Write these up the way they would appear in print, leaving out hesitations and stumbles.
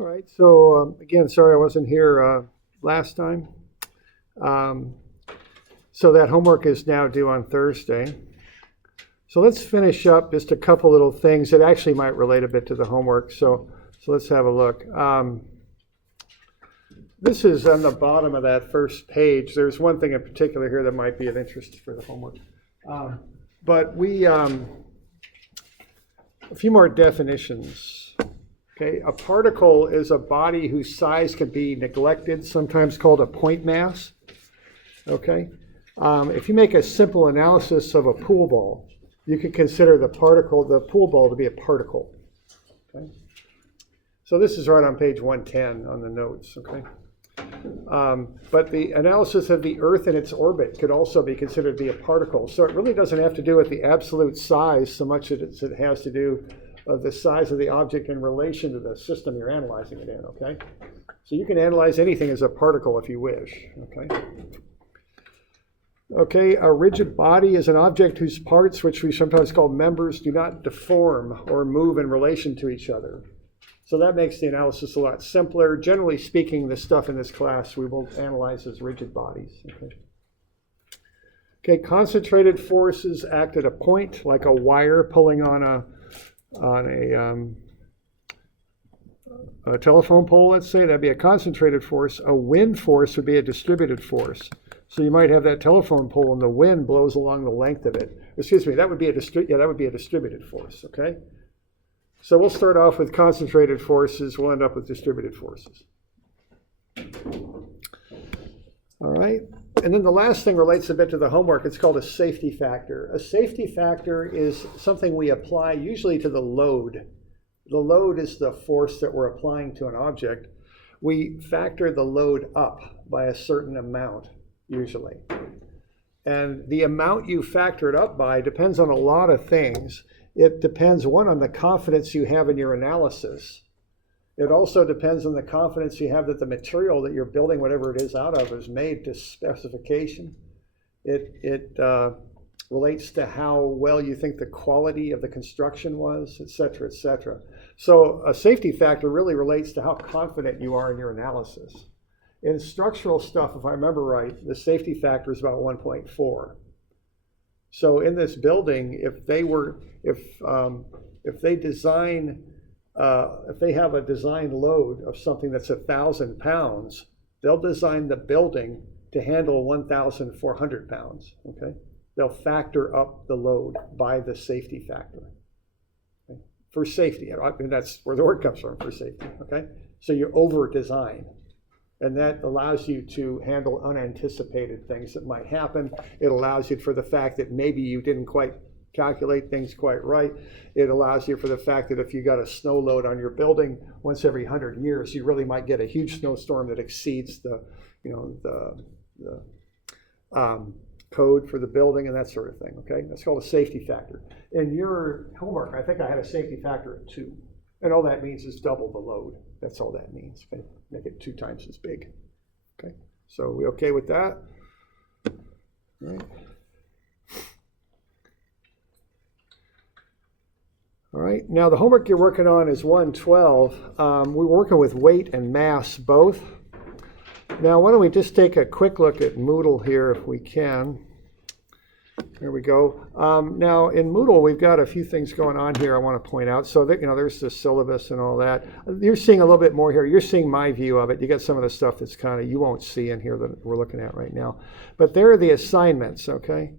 All right, so again, sorry I wasn't here last time. Um, so that homework is now due on Thursday. So let's finish up just a couple little things that actually might relate a bit to the homework. So let's have a look. This is on the bottom of that first page. There's one thing in particular here that might be of interest for the homework. But a few more definitions. Okay, a particle is a body whose size can be neglected, sometimes called a point mass. Okay, if you make a simple analysis of a pool ball, you could consider the pool ball, to be a particle. Okay, so this is right on page 110 on the notes. Okay, but the analysis of the Earth and its orbit could also be considered to be a particle. So it really doesn't have to do with the absolute size so much as it has to do of the size of the object in relation to the system you're analyzing it in, okay? So you can analyze anything as a particle if you wish, okay? Okay, a rigid body is an object whose parts, which we sometimes call members, do not deform or move in relation to each other. So that makes the analysis a lot simpler. Generally speaking, the stuff in this class we will analyze as rigid bodies, okay? Okay, concentrated forces act at a point, like a wire pulling on a telephone pole, let's say. That'd be a concentrated force. A wind force would be a distributed force. So you might have that telephone pole and the wind blows along the length of it. Excuse me, that would be a distributed force, okay? So we'll start off with concentrated forces. We'll end up with distributed forces. All right. And then the last thing relates a bit to the homework. It's called a safety factor. A safety factor is something we apply usually to the load. The load is the force that we're applying to an object. We factor the load up by a certain amount, usually. And the amount you factor it up by depends on a lot of things. It depends, one, on the confidence you have in your analysis. It also depends on the confidence you have that the material that you're building whatever it is out of is made to specification. It relates to how well you think the quality of the construction was, et cetera, et cetera. So a safety factor really relates to how confident you are in your analysis. In structural stuff, if I remember right, the safety factor is about 1.4. So in this building, if they have a design load of something that's 1,000 pounds, they'll design the building to handle 1,400 pounds, okay? They'll factor up the load by the safety factor, okay? For safety, and that's where the word comes from, for safety, okay? So you over-design, and that allows you to handle unanticipated things that might happen. It allows you for the fact that maybe you didn't quite calculate things quite right. It allows you for the fact that if you got a snow load on your building once every 100 years, you really might get a huge snowstorm that exceeds the code for the building and that sort of thing, okay? That's called a safety factor. In your homework, I think I had a safety factor of 2. And all that means is double the load. That's all that means, okay? Make it 2 times as big, okay? So we okay with that? All right. All right, now the homework you're working on is 112. We're working with weight and mass both. Now, why don't we just take a quick look at Moodle here if we can. There we go. Now, in Moodle, we've got a few things going on here I want to point out. So that, there's the syllabus and all that. You're seeing a little bit more here. You're seeing my view of it. You got some of the stuff that's kind of you won't see in here that we're looking at right now. But there are the assignments, okay?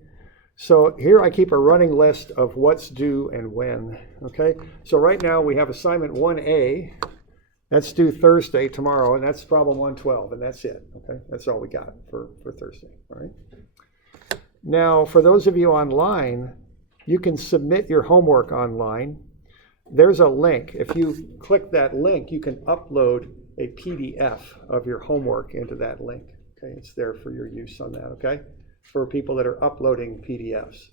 So here I keep a running list of what's due and when, okay? So right now we have assignment 1A. That's due Thursday, tomorrow, and that's problem 112, and that's it, okay? That's all we got for Thursday, all right? Now, for those of you online, you can submit your homework online. There's a link. If you click that link, you can upload a PDF of your homework into that link, okay? It's there for your use on that, okay? For people that are uploading PDFs.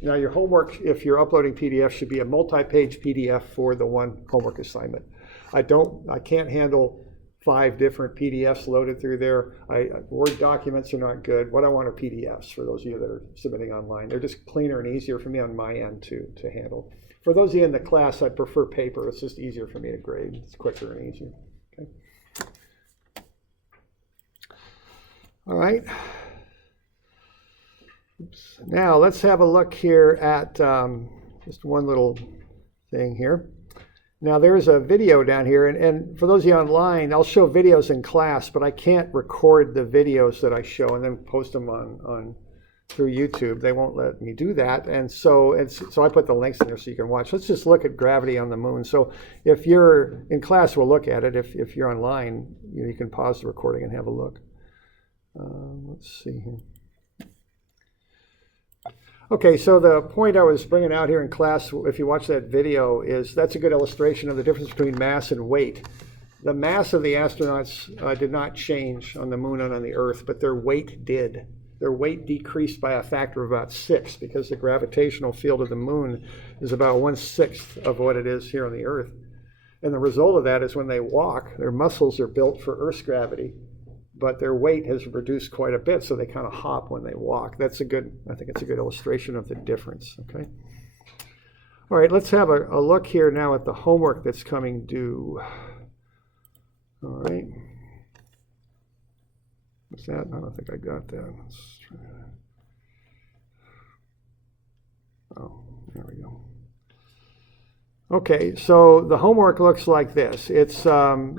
Now your homework, if you're uploading PDFs, should be a multi-page PDF for the one homework assignment. I can't handle 5 different PDFs loaded through there. Word documents are not good. What I want are PDFs for those of you that are submitting online. They're just cleaner and easier for me on my end to handle. For those of you in the class, I'd prefer paper. It's just easier for me to grade. It's quicker and easier. Okay. All right. Oops. Now let's have a look here at just one little thing here. Now there's a video down here, and for those of you online, I'll show videos in class, but I can't record the videos that I show and then post them on through YouTube. They won't let me do that, and so I put the links in there so you can watch. Let's just look at gravity on the moon. So if you're in class, we'll look at it. If you're online, you can pause the recording and have a look. Let's see here. Okay, so the point I was bringing out here in class, if you watch that video, is that's a good illustration of the difference between mass and weight. The mass of the astronauts did not change on the moon and on the Earth, but their weight did. Their weight decreased by a factor of about 6 because the gravitational field of the moon is about 1/6 of what it is here on the Earth. And the result of that is when they walk, their muscles are built for Earth's gravity, but their weight has reduced quite a bit, so they kind of hop when they walk. I think it's a good illustration of the difference, okay? All right, let's have a look here now at the homework that's coming due. All right. What's that? I don't think I got that. Let's try that. Oh, there we go. Okay, so the homework looks like this. It's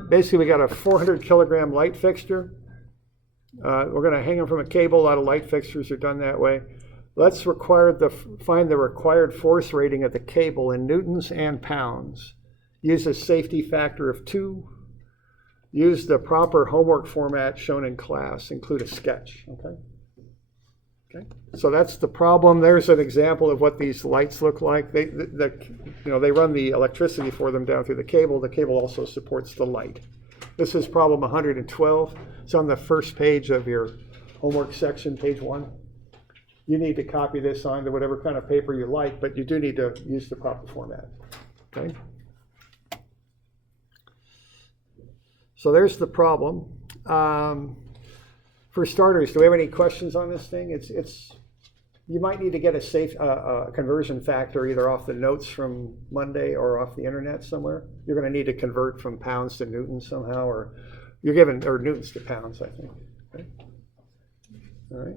basically we got a 400 kilogram light fixture. We're going to hang them from a cable. A lot of light fixtures are done that way. Let's find the required force rating of the cable in newtons and pounds. Use a safety factor of 2. Use the proper homework format shown in class. Include a sketch. Okay. Okay. So that's the problem. There's an example of what these lights look like. They run the electricity for them down through the cable. The cable also supports the light. This is problem 112. It's on the first page of your homework section, page 1. You need to copy this onto whatever kind of paper you like, but you do need to use the proper format. Okay? So there's the problem. For starters, do we have any questions on this thing? You might need to get a conversion factor either off the notes from Monday or off the internet somewhere. You're going to need to convert from pounds to newtons somehow, or newtons to pounds, I think. Okay. All right.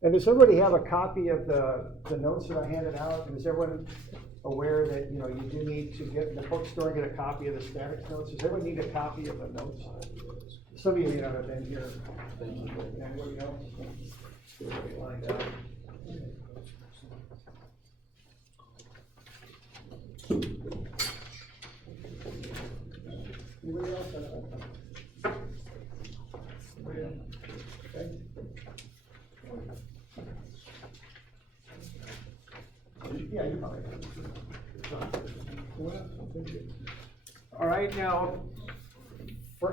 And does everybody have a copy of the notes that I handed out? And is everyone aware that you do need to get in the bookstore and get a copy of the static notes? Does everyone need a copy of the notes? Some of you may not have been here. Anybody else? Lined up. Anybody else? Okay. Yeah, you're fine. All right, now,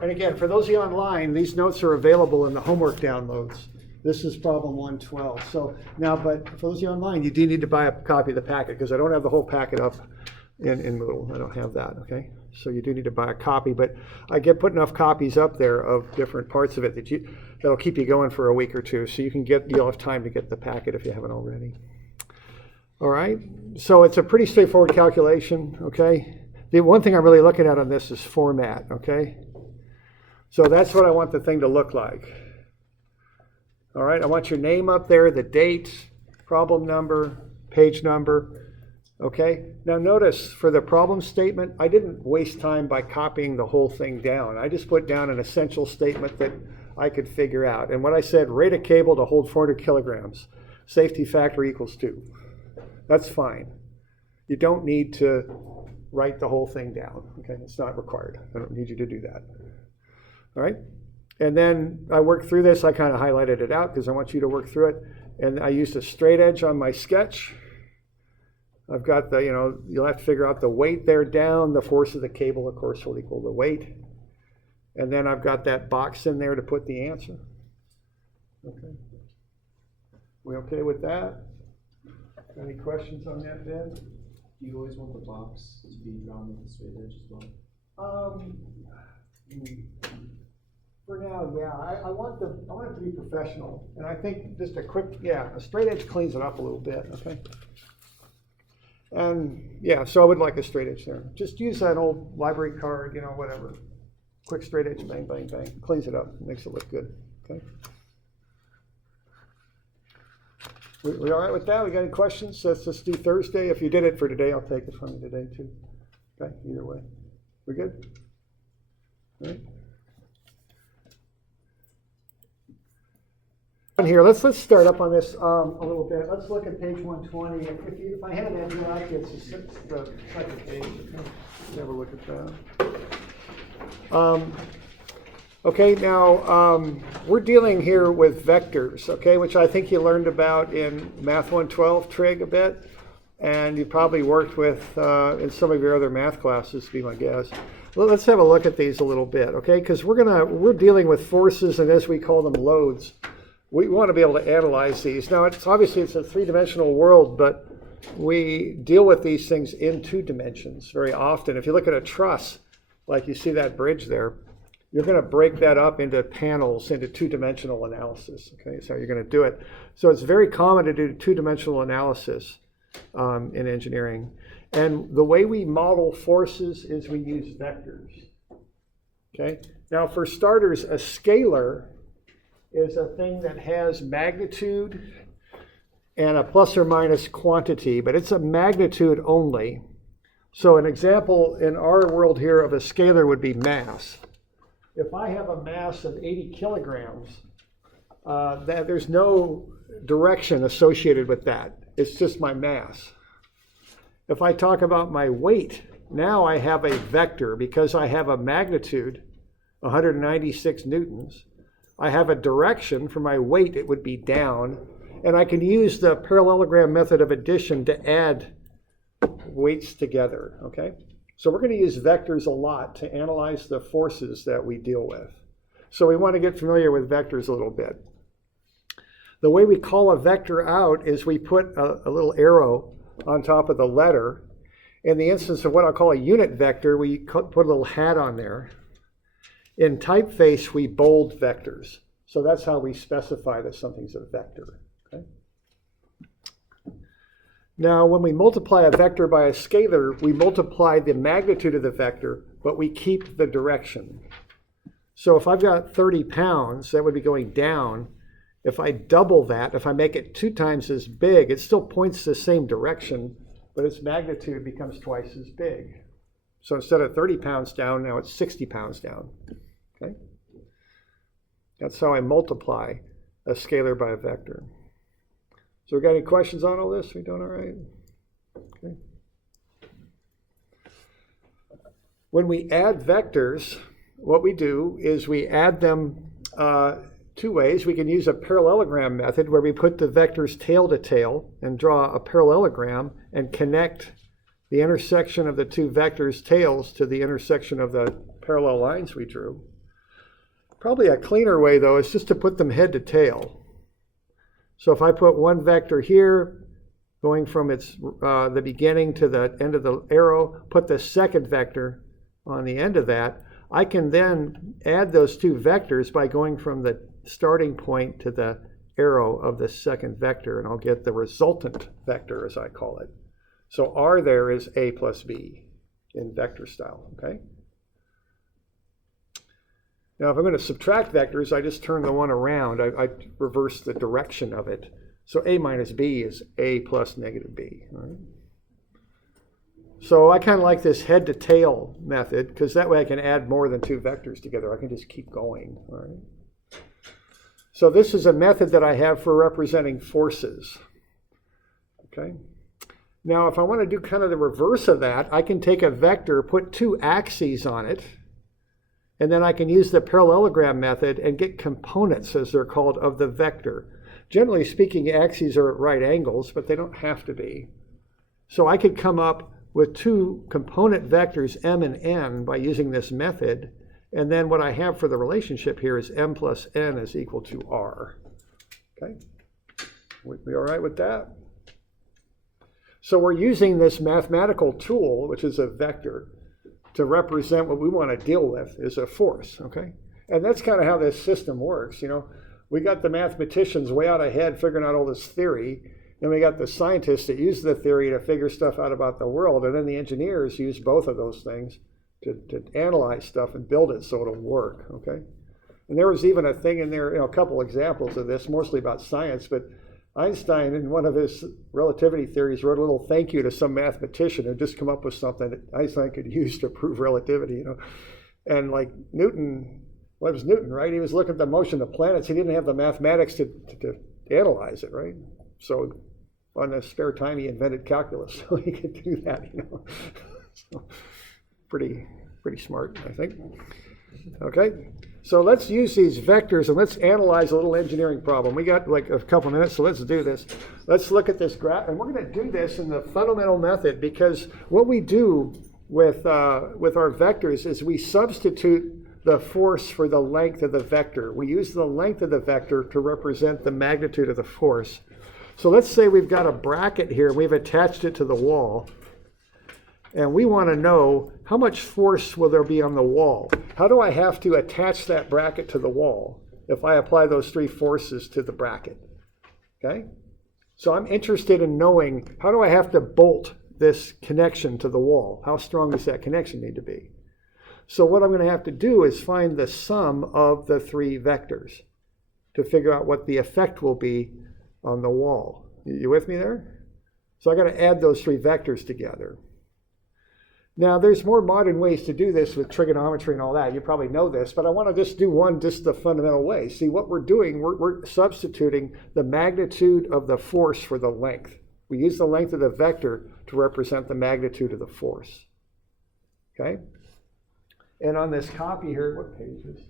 and again, for those of you online, these notes are available in the homework downloads. This is problem 112. So now, but for those of you online, you do need to buy a copy of the packet because I don't have the whole packet up in Moodle. I don't have that, okay? So you do need to buy a copy, but I put enough copies up there of different parts of it that'll keep you going for a week or two. So you'll have time to get the packet if you haven't already. All right, so it's a pretty straightforward calculation, okay? The one thing I'm really looking at on this is format, okay? So that's what I want the thing to look like. All right, I want your name up there, the date, problem number, page number, okay? Now notice for the problem statement, I didn't waste time by copying the whole thing down. I just put down an essential statement that I could figure out. And what I said, rate a cable to hold 400 kilograms, safety factor equals 2. That's fine. You don't need to write the whole thing down, okay? It's not required. I don't need you to do that. All right? And then I worked through this. I kind of highlighted it out because I want you to work through it. And I used a straight edge on my sketch. I've got you'll have to figure out the weight there down. The force of the cable, of course, will equal the weight. And then I've got that box in there to put the answer. Okay. We okay with that? Any questions on that, Ben? Do you always want the box to be drawn with a straight edge as well? For now, yeah. I want it to be professional, and I think just a straight edge cleans it up a little bit. Okay. And yeah, so I would like a straight edge there. Just use that old library card, whatever. quick straight edge, bang, bang, bang. Cleans it up, makes it look good. Okay. We all right with that? We got any questions? Let's just do Thursday. If you did it for today, I'll take it from you today too. Okay, either way. We good? All right. Here, let's start up on this a little bit. Let's look at page 120. If I had that here, actually, it's the second page. Let's have a look at that. Okay, now we're dealing here with vectors, okay, which I think you learned about in Math 112 trig a bit, and you probably worked with in some of your other math classes, to be my guess. Well, let's have a look at these a little bit, okay, because we're dealing with forces, and as we call them, loads. We want to be able to analyze these. Now, it's a three-dimensional world, but we deal with these things in 2 dimensions very often. If you look at a truss, like you see that bridge there, you're going to break that up into panels, into 2-dimensional analysis. Okay, so you're going to do it. So it's very common to do 2-dimensional analysis in engineering. And the way we model forces is we use vectors. Okay, now for starters, a scalar is a thing that has magnitude and a plus or minus quantity, but it's a magnitude only. So an example in our world here of a scalar would be mass. If I have a mass of 80 kilograms, there's no direction associated with that. It's just my mass. If I talk about my weight, now I have a vector because I have a magnitude, 196 newtons. I have a direction for my weight, it would be down, and I can use the parallelogram method of addition to add weights together, okay? So we're going to use vectors a lot to analyze the forces that we deal with. So we want to get familiar with vectors a little bit. The way we call a vector out is we put a little arrow on top of the letter. In the instance of what I'll call a unit vector, we put a little hat on there. In typeface, we bold vectors. So that's how we specify that something's a vector. Okay? Now, when we multiply a vector by a scalar, we multiply the magnitude of the vector, but we keep the direction. So if I've got 30 pounds, that would be going down. If I double that, if I make it 2 times as big, it still points the same direction, but its magnitude becomes twice as big. So instead of 30 pounds down, now it's 60 pounds down. Okay? That's how I multiply a scalar by a vector. So we got any questions on all this? We doing all right? Okay. When we add vectors, what we do is we add them 2 ways. We can use a parallelogram method where we put the vectors tail to tail and draw a parallelogram and connect the intersection of the 2 vectors' tails to the intersection of the parallel lines we drew. Probably a cleaner way, though, is just to put them head to tail. So if I put one vector here, going from the beginning to the end of the arrow, put the second vector on the end of that, I can then add those 2 vectors by going from the starting point to the arrow of the second vector, and I'll get the resultant vector, as I call it. So R there is A plus B in vector style, okay? Now, if I'm going to subtract vectors, I just turn the one around. I reverse the direction of it. So A minus B is A plus negative B, all right? So I kind of like this head to tail method because that way I can add more than 2 vectors together. I can just keep going, all right? So this is a method that I have for representing forces, okay? Now, if I want to do kind of the reverse of that, I can take a vector, put 2 axes on it, and then I can use the parallelogram method and get components, as they're called, of the vector. Generally speaking, axes are at right angles, but they don't have to be. So I could come up with 2 component vectors, m and n, by using this method. And then what I have for the relationship here is m plus n is equal to r. Okay? We all right with that? So we're using this mathematical tool, which is a vector, to represent what we want to deal with is a force, okay? And that's kind of how this system works, you know. We got the mathematicians way out ahead figuring out all this theory, and we got the scientists that use the theory to figure stuff out about the world, and then the engineers use both of those things to analyze stuff and build it so it'll work, okay? And there was even a thing in there, a couple examples of this, mostly about science, but Einstein, in one of his relativity theories, wrote a little thank you to some mathematician who just come up with something that Einstein could use to prove relativity, And like Newton, well, it was Newton, right? He was looking at the motion of planets. He didn't have the mathematics to analyze it, right? So on the spare time, he invented calculus, so he could do that, So pretty smart, I think. Okay, so let's use these vectors and let's analyze a little engineering problem. We got like a couple minutes, so let's do this. Let's look at this graph, and we're going to do this in the fundamental method because what we do with our vectors is we substitute the force for the length of the vector. We use the length of the vector to represent the magnitude of the force. So let's say we've got a bracket here, and we've attached it to the wall. And we want to know how much force will there be on the wall. How do I have to attach that bracket to the wall if I apply those three forces to the bracket? Okay? So I'm interested in knowing, how do I have to bolt this connection to the wall? How strong does that connection need to be? So what I'm going to have to do is find the sum of the three vectors to figure out what the effect will be on the wall. You with me there? So I got to add those three vectors together. Now, there's more modern ways to do this with trigonometry and all that. You probably know this, but I want to just do one just the fundamental way. See, what we're doing, we're substituting the magnitude of the force for the length. We use the length of the vector to represent the magnitude of the force. Okay? And on this copy here, what page is this?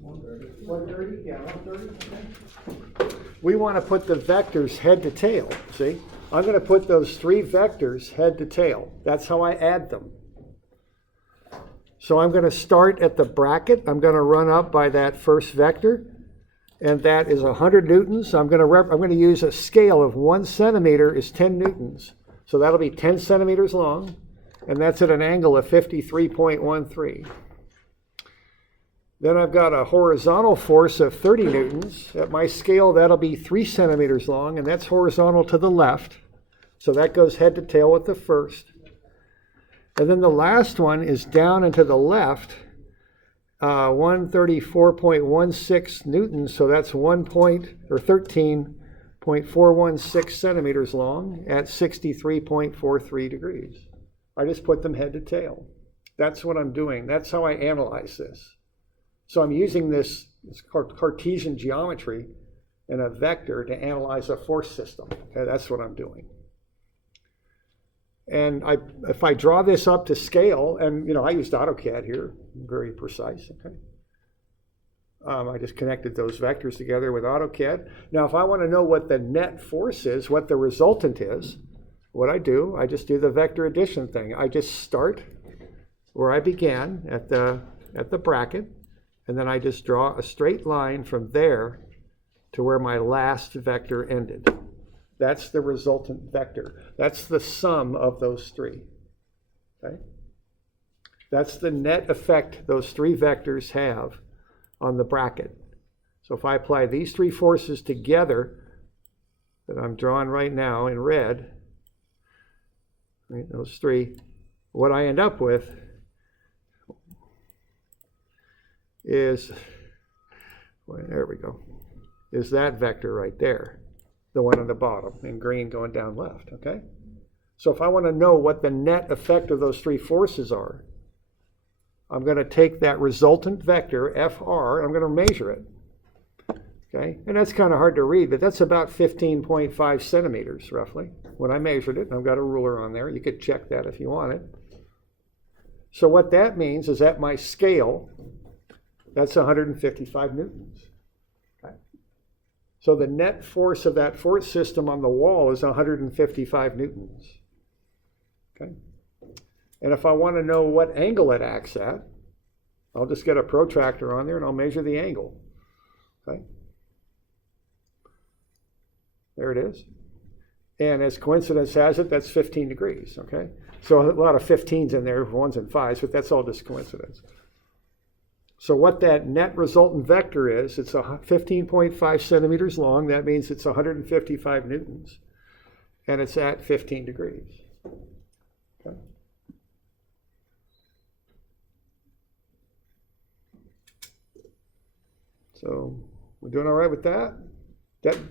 130? Yeah, 130. Okay. We want to put the vectors head to tail, see? I'm going to put those three vectors head to tail. That's how I add them. So I'm going to start at the bracket. I'm going to run up by that first vector, and that is 100 newtons. I'm going to use a scale of 1 centimeter is 10 newtons. So that'll be 10 centimeters long, and that's at an angle of 53.13. Then I've got a horizontal force of 30 newtons. At my scale, that'll be 3 centimeters long, and that's horizontal to the left. So that goes head to tail with the first. And then the last one is down and to the left, 134.16 newtons. So that's 13.416 centimeters long at 63.43 degrees. I just put them head to tail. That's what I'm doing. That's how I analyze this. So I'm using this Cartesian geometry and a vector to analyze a force system. Okay, that's what I'm doing. And if I draw this up to scale, and I used AutoCAD here, very precise. Okay. I just connected those vectors together with AutoCAD. Now, if I want to know what the net force is, what the resultant is, what I do, I just do the vector addition thing. I just start where I began at the bracket. And then I just draw a straight line from there to where my last vector ended. That's the resultant vector. That's the sum of those three. Okay? That's the net effect those three vectors have on the bracket. So if I apply these three forces together that I'm drawing right now in red, right, those three, what I end up with is, well, there we go, is that vector right there, the one on the bottom in green going down left, okay? So if I want to know what the net effect of those three forces are, I'm going to take that resultant vector, FR, and I'm going to measure it, okay? And that's kind of hard to read, but that's about 15.5 centimeters, roughly, when I measured it. And I've got a ruler on there. You could check that if you want it. So what that means is at my scale, that's 155 newtons. Okay. So the net force of that force system on the wall is 155 newtons. Okay. And if I want to know what angle it acts at, I'll just get a protractor on there and I'll measure the angle. Okay. There it is. And as coincidence has it, that's 15 degrees. Okay. So a lot of 15s in there, 1s and 5s, but that's all just coincidence. So what that net resultant vector is, it's 15.5 centimeters long. That means it's 155 newtons. And it's at 15 degrees. Okay. So we're doing all right with that?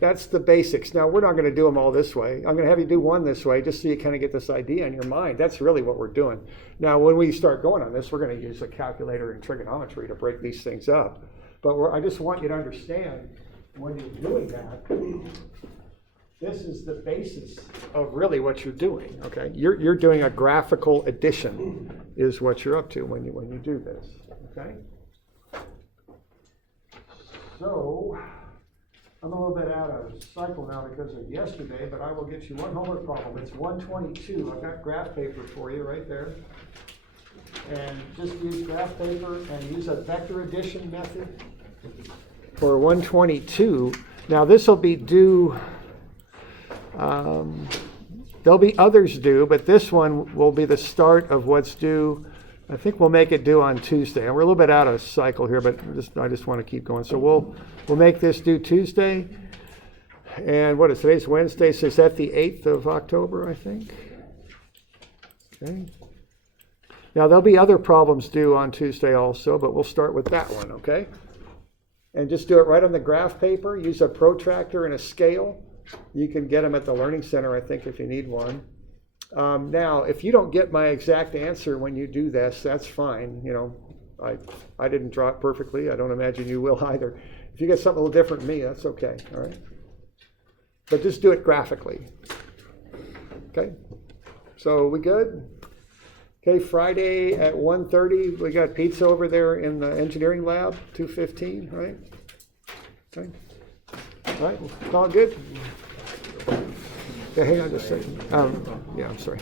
That's the basics. Now, we're not going to do them all this way. I'm going to have you do one this way just so you kind of get this idea in your mind. That's really what we're doing. Now, when we start going on this, we're going to use a calculator and trigonometry to break these things up. But I just want you to understand when you're doing that, this is the basis of really what you're doing, okay? You're doing a graphical addition is what you're up to when you do this, okay? So, I'm a little bit out of cycle now because of yesterday, but I will get you one homework problem. It's 122. I've got graph paper for you right there. And just use graph paper and use a vector addition method for 122. Now this will be due, there'll be others due, but this one will be the start of what's due. I think we'll make it due on Tuesday. And we're a little bit out of cycle here, but I just want to keep going. So we'll make this due Tuesday. And what is today's Wednesday? So is that the 8th of October, I think? Okay. Now there'll be other problems due on Tuesday also, but we'll start with that one, okay? And just do it right on the graph paper. Use a protractor and a scale. You can get them at the Learning Center, I think, if you need one. Now, if you don't get my exact answer when you do this, that's fine. You know, I didn't draw it perfectly. I don't imagine you will either. If you get something a little different from me, that's okay, all right? But just do it graphically. Okay? So we good? Okay, Friday at 1:30, we got pizza over there in the engineering lab, 2:15, right? Okay. All right, all good? Okay, hang on just a second. Yeah, I'm sorry.